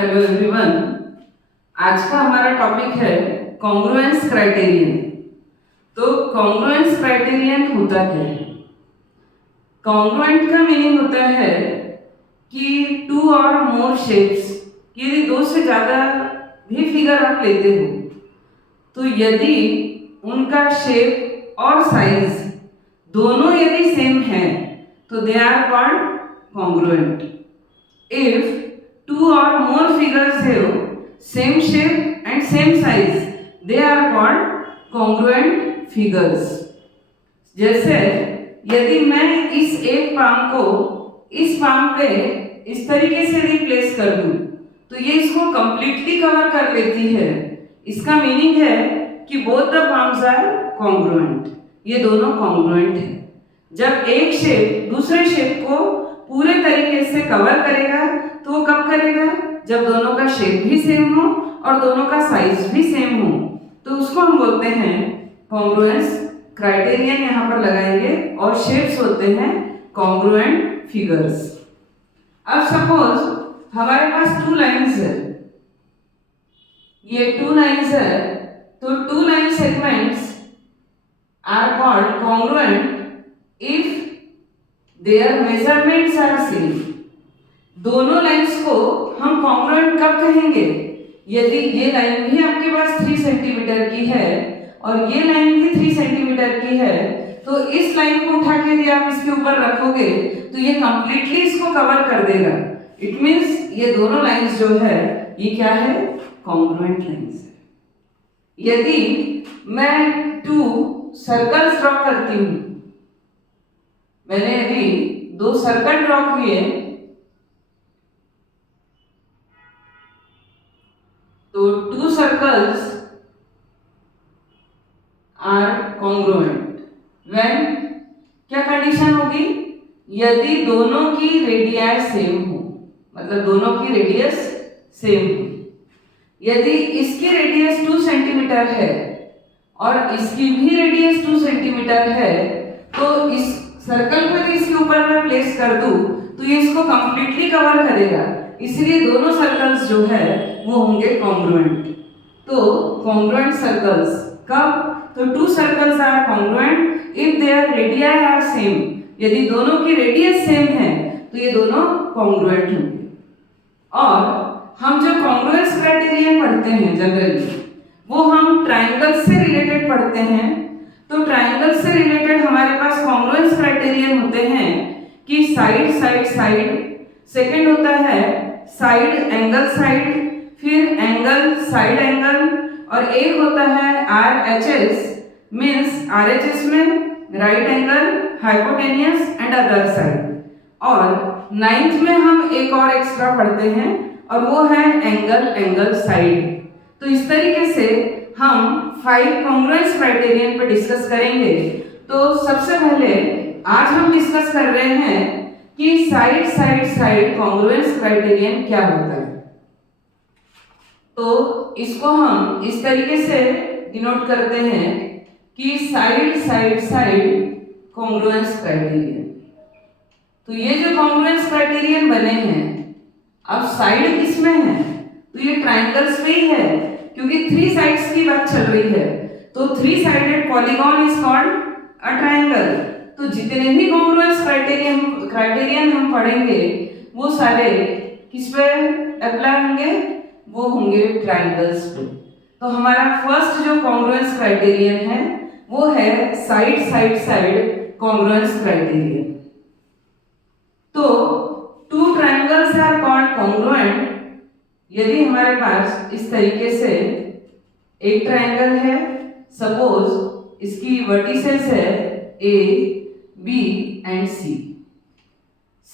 Hello everyone. आज का हमारा टॉपिक है कॉन्ग्रुएंस क्राइटेरियन। तो कॉन्ग्रुएंस क्राइटेरियन होता क्या है? कॉन्ग्रुएंट का मीनिंग होता है कि टू और मोर शेप्स, यदि दो से ज़्यादा भी फिगर आप लेते हो तो यदि उनका शेप और साइज दोनों यदि सेम है तो they are called congruent. If two or more figures have same shape and same size, they are called congruent figures. जैसे यदि मैं इस एक पाम को इस पाम पे इस तरीके से रिप्लेस कर दूं तो ये इसको कंप्लीटली कवर कर लेती है। इसका मीनिंग है कि both the palms are congruent, ये दोनों कॉन्ग्रुएंट हैं। जब एक शेप दूसरे शेप को पूरे तरीके से कवर करेगा तो वो कब करेगा? जब दोनों का शेप भी सेम हो और दोनों का साइज भी सेम हो, तो उसको हम बोलते हैं कॉन्ग्रुएंस क्राइटेरियन। यहाँ पर लगाएंगे और शेप्स होते हैं कॉन्ग्रुएंट फिगर्स। अब सपोज हमारे पास टू लाइंस है, ये टू लाइंस है, तो two line segments are called congruent if their measurements are same. दोनों लाइंस को हम कॉन्ग्रुएंट कब कहेंगे? यदि ये लाइन भी आपके पास 3 सेंटीमीटर की है और ये लाइन भी 3 सेंटीमीटर की है, तो इस लाइन को उठा के यदि आप इसके ऊपर रखोगे तो ये कंप्लीटली इसको कवर कर देगा। इट मींस ये दोनों लाइंस जो है ये क्या है? कॉन्ग्रुएंट लाइंस है। यदि मैं 2 सर्कल्स ड्रॉ करती हूं, मैंने यदि 2 सर्कल ड्रॉ किए तो 2 circles are congruent when क्या कंडीशन होगी? यदि दोनों की रेडियस सेम हो, मतलब दोनों की रेडियस सेम हो। यदि इसकी रेडियस 2 सेंटीमीटर है और इसकी भी रेडियस 2 सेंटीमीटर है तो इस सर्कल को यदि इसके ऊपर मैं प्लेस कर दूं तो ये इसको कंप्लीटली कवर करेगा। इसलिए दोनों सर्कल्स जो है वो होंगे कॉन्ग्रुएंट। तो कॉन्ग्रुएंट सर्कल्स कब? तो 2 circles are congruent if their radius are same. यदि दोनों की रेडियस सेम है तो ये दोनों कॉन्ग्रुएंट होंगे। और हम जो कॉन्ग्रुएंस क्राइटेरियन पढ़ते हैं जनरली, वो हम ट्रायंगल से रिलेटेड पढ़ते हैं। तो ट्रायंगल से रिलेटेड हमारे पास कॉन्ग्रुएंस क्राइटेरियन होते हैं कि साइड साइड साइड, सेकंड होता है साइड एंगल साइड, फिर एंगल साइड एंगल, और एक होता है RHS मींस RHS में right angle, hypotenuse and other side. और 9th में हम एक और एक्स्ट्रा पढ़ते हैं और वो है एंगल एंगल साइड। तो इस तरीके से हम 5 कॉन्ग्रुएंस क्राइटेरियन पे डिस्कस करेंगे। तो सबसे पहले आज हम डिस्कस कर रहे हैं कि side side side congruence criterion क्या होता है। तो इसको हम इस तरीके से डिनोट करते हैं कि side side side congruence criterion. तो ये जो कॉन्ग्रुएंस क्राइटेरियन बने हैं, अब साइड किसमें है? तो ये ट्रायंगल्स में ही है, क्योंकि 3 साइड्स की बात चल रही है। तो 3 sided polygon is called a triangle. तो जितने भी कॉन्ग्रुएंस क्राइटेरियन हम पढ़ेंगे वो सारे किस पे अप्लाई होंगे? वो होंगे ट्रायंगल्स पे। तो हमारा फर्स्ट जो कॉन्ग्रुएंस क्राइटेरियन है वो है side side side congruence criterion. तो 2 ट्रायंगल्स आर कॉल्ड कॉन्ग्रुएंट यदि हमारे पास इस तरीके से एक ट्रायंगल है, सपोज इसकी वर्टिसेस है A, B and C।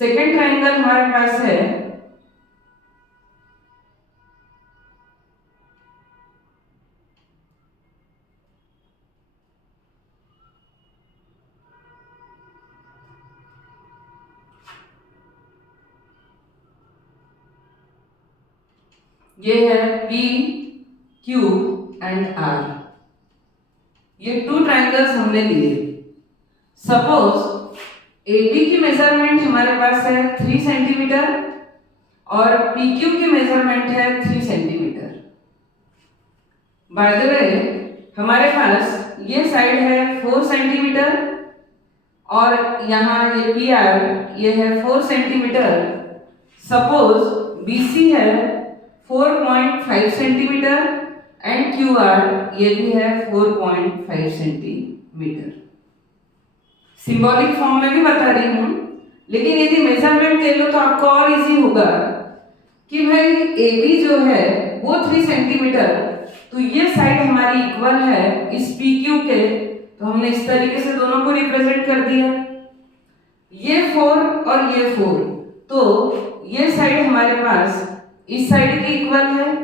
Second triangle हमारे पास है ये है P, Q एंड R। ये 2 ट्रायंगल्स हमने लिए। सपोज AB की मेजरमेंट हमारे पास है 3 सेंटीमीटर और PQ की मेजरमेंट है 3 सेंटीमीटर। बाय द वे हमारे पास ये साइड है 4 सेंटीमीटर और यहाँ ये PR ये है 4 सेंटीमीटर। सपोज BC है 4.5 सेंटीमीटर एंड QR ये भी है 4.5 सेंटीमीटर। सिंबॉलिक फॉर्म में भी बता रही हूँ, लेकिन यदि मेजरमेंट ले लो तो आपको और इजी होगा कि भाई AB जो है वो 3 सेंटीमीटर, तो ये साइड हमारी इक्वल है इस PQ के, तो हमने इस तरीके से दोनों को रिप्रेजेंट कर दिया। ये 4 और ये 4, तो ये साइड हमारे पास इस साइड के इक्वल है,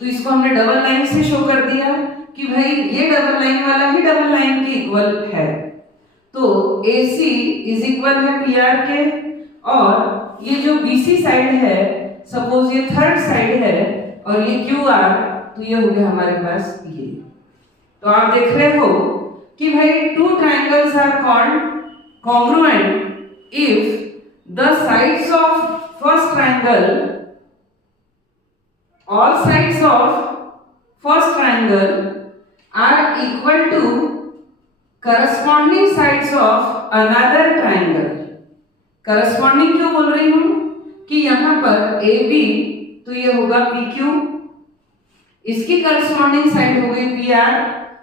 तो इसको हमने डबल लाइन से शो कर दिया कि भाई ये डबल लाइन वाला ही डबल लाइन के इक्वल है। तो AC इज इक्वल है PR के, और ये जो BC साइड है सपोज ये थर्ड साइड है और ये QR, तो ये हो गया हमारे पास ये। तो आप देख रहे हो कि भाई two triangles are called congruent if the sides of first triangle, all sides of first triangle are equal to corresponding sides of another triangle। corresponding क्यों बोल रही हूं कि यहां पर AB तो ये होगा PQ, इसकी करस्पॉन्डिंग साइड हो गई PR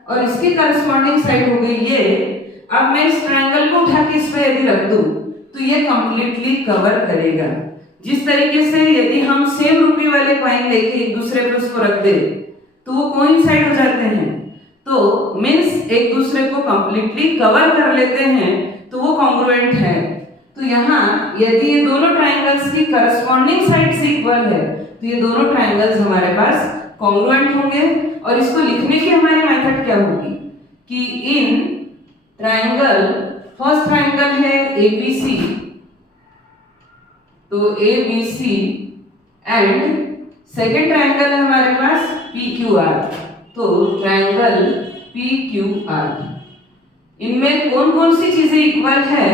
और इसकी करस्पॉन्डिंग साइड हो गई ये। अब मैं इस ट्रायंगल को उठा के इस पे यदि रख दूं तो ये कंप्लीटली कवर करेगा। जिस तरीके से यदि हम सेम रुपये वाले कॉइन लेके एक दूसरे पे उसको रख दे तो वो कोइंसाइड हो जाते हैं, तो मींस एक दूसरे को कंप्लीटली कवर कर लेते हैं, तो वो कॉन्ग्रुएंट है। तो यहाँ यदि ये दोनों ट्रायंगल्स की करस्पॉन्डिंग साइड्स इक्वल है तो ये दोनों ट्रायंगल्स हमारे पास कॉन्ग्रुएंट होंगे। और इसको लिखने की हमारी मेथड क्या होगी कि इन ट्रायंगल, फर्स्ट ट्रायंगल है ABC, तो ABC एंड सेकेंड ट्रायंगल है हमारे पास PQR, तो ट्रायंगल PQR। इनमें कौन कौन सी चीजें इक्वल है?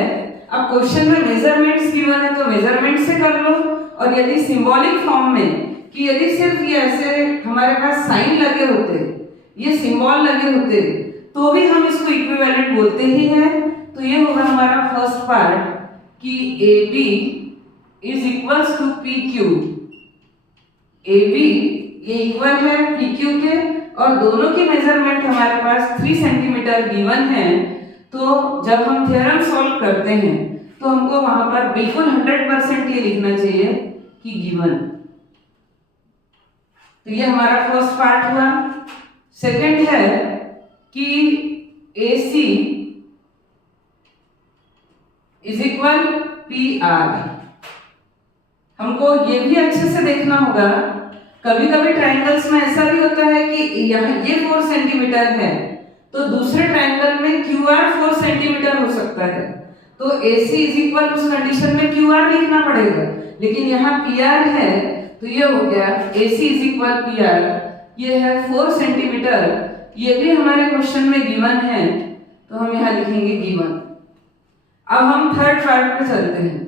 अब क्वेश्चन में मेजरमेंट्स गिवन है तो मेजरमेंट से कर लो, और यदि सिंबॉलिक फॉर्म में कि यदि सिर्फ ये ऐसे हमारे पास साइन लगे होते, ये सिंबल लगे होते, तो भी हम इसको इक्विवेलेंट बोलते ही हैं। तो ये होगा हमारा फर्स्ट पार्ट कि AB is equals to PQ। AB ये इक्वल है PQ के और दोनों की मेजरमेंट हमारे पास 3 सेंटीमीटर गिवन है। तो जब हम थ्योरम सॉल्व करते हैं तो हमको वहां पर बिल्कुल 100% ये लिखना चाहिए कि गिवन। तो ये हमारा फर्स्ट पार्ट हुआ। सेकंड है कि AC इज इक्वल PR। हमको ये भी अच्छे से देखना होगा, कभी कभी ट्रायंगल्स में ऐसा भी होता है कि यहाँ ये 4 सेंटीमीटर है तो दूसरे ट्रायंगल में QR 4 सेंटीमीटर हो सकता है, तो AC इज इक्वल उस कंडीशन में QR लिखना पड़ेगा। लेकिन यहाँ PR है तो ये हो गया AC इज इक्वल PR, ये है 4 सेंटीमीटर, ये भी हमारे क्वेश्चन में गिवन है, तो हम यहाँ लिखेंगे गिवन। अब हम थर्ड पार्ट पे चलते हैं।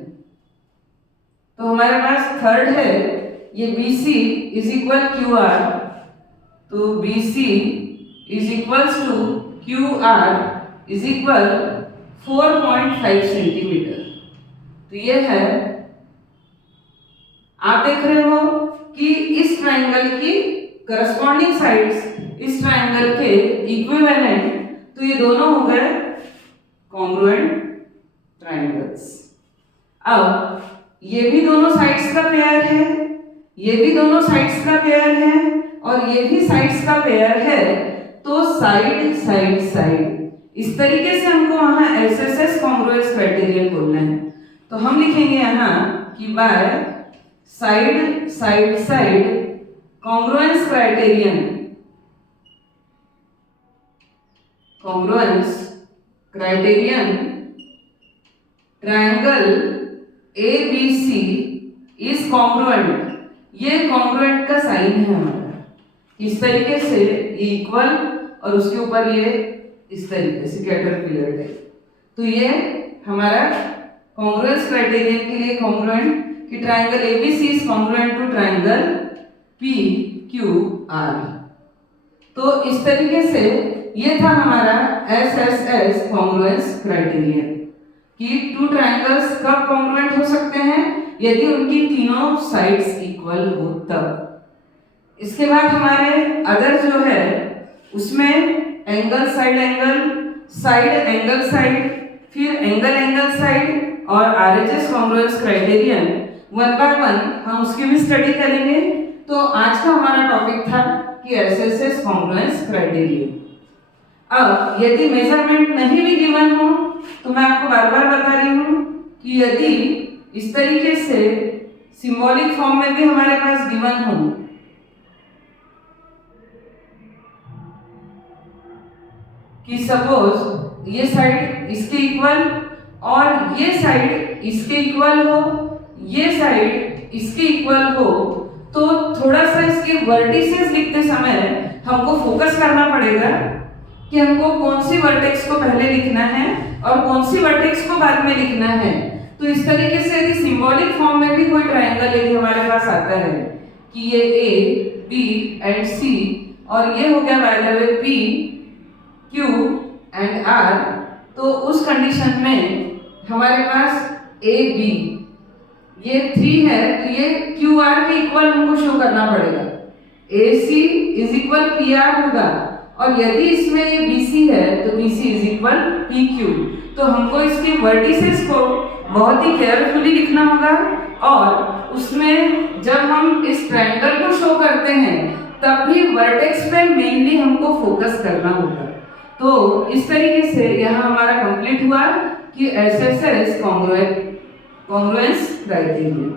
तो हमारे पास थर्ड है ये BC इज इक्वल QR, तो BC is equals to QR is equal 4.5 centimetre. तो ये है, आप देख रहे हो कि इस ट्रायंगल की करस्पॉन्डिंग साइड्स इस ट्रायंगल के इक्विवेलेंट, तो ये दोनों हो गए कॉन्ग्रुएंट ट्रायंगल्स। अब ये भी दोनों साइड्स का पेयर है, ये भी दोनों साइड्स का पेयर है और ये भी साइड्स का पेयर है, तो साइड साइड साइड इस तरीके से हमको वहां SSS कॉन्ग्रुएंस क्राइटेरियन बोलना है। तो हम लिखेंगे यहाँ कि by side side side congruence criterion, congruence criterion triangle ABC is congruent. ये कॉन्ग्रुएंट का साइन है हमारा, इस तरीके से ये इक्वल और उसके ऊपर ये इस तरीके से कैटरपिलर टाइप। तो ये हमारा कॉन्ग्रुएंस क्राइटेरियन के लिए कॉन्ग्रुएंट कि triangle ABC is congruent to triangle P Q R. तो इस तरीके से ये था हमारा एसएसएस कॉन्ग्रुएंस क्राइटेरिया कि टू ट्राइंगल्स कब कॉन्ग्रुएंट हो सकते हैं, यदि उनकी तीनों साइड्स इक्वल हो तब। इसके बाद हमारे अदर जो है उसमें एंगल साइड एंगल साइड, फिर एंगल एंगल साइड और RHS congruence criterion one by one हम उसकी भी स्टडी करेंगे। तो आज का हमारा टॉपिक था कि एसएसएस कॉन्ग्रुएंस क्राइटेरिया। अब यदि मेजरमेंट नहीं भी गिवन हो तो मैं आपको बार बार बता रही हूँ कि यदि इस तरीके से सिंबॉलिक फॉर्म में भी हमारे पास गिवन हो कि सपोज ये साइड इसके इक्वल और ये साइड इसके इक्वल हो, ये साइड इसके इक्वल हो, तो थोड़ा सा इसके वर्टिसेस लिखते समय हमको फोकस करना पड़ेगा कि हमको कौन सी वर्टेक्स को पहले लिखना है और कौन सी वर्टेक्स को बाद में लिखना है। तो इस तरीके से यदि सिंबॉलिक फॉर्म में भी कोई ट्रायंगल यदि हमारे पास आता है कि ये ए बी एंड सी और ये हो गया by the way P Q and R, तो उस कंडीशन में हमारे पास ए बी ये 3 है तो ये क्यू आर के इक्वल हमको शो करना पड़ेगा। A C is equal P R होगा और यदि इसमें ये बी सी है तो B C is equal P Q. तो हमको इसके वर्टिसेस को बहुत ही केयरफुली लिखना होगा और उसमें जब हम इस ट्रायंगल को शो करते हैं तब भी वर्टेक्स पे मेनली हमको फोकस करना होगा। तो इस तरीके से यहाँ हमारा कंप्लीट हुआ कि एसएसएस कॉन्ग्रुएंस क्राइटेरिया।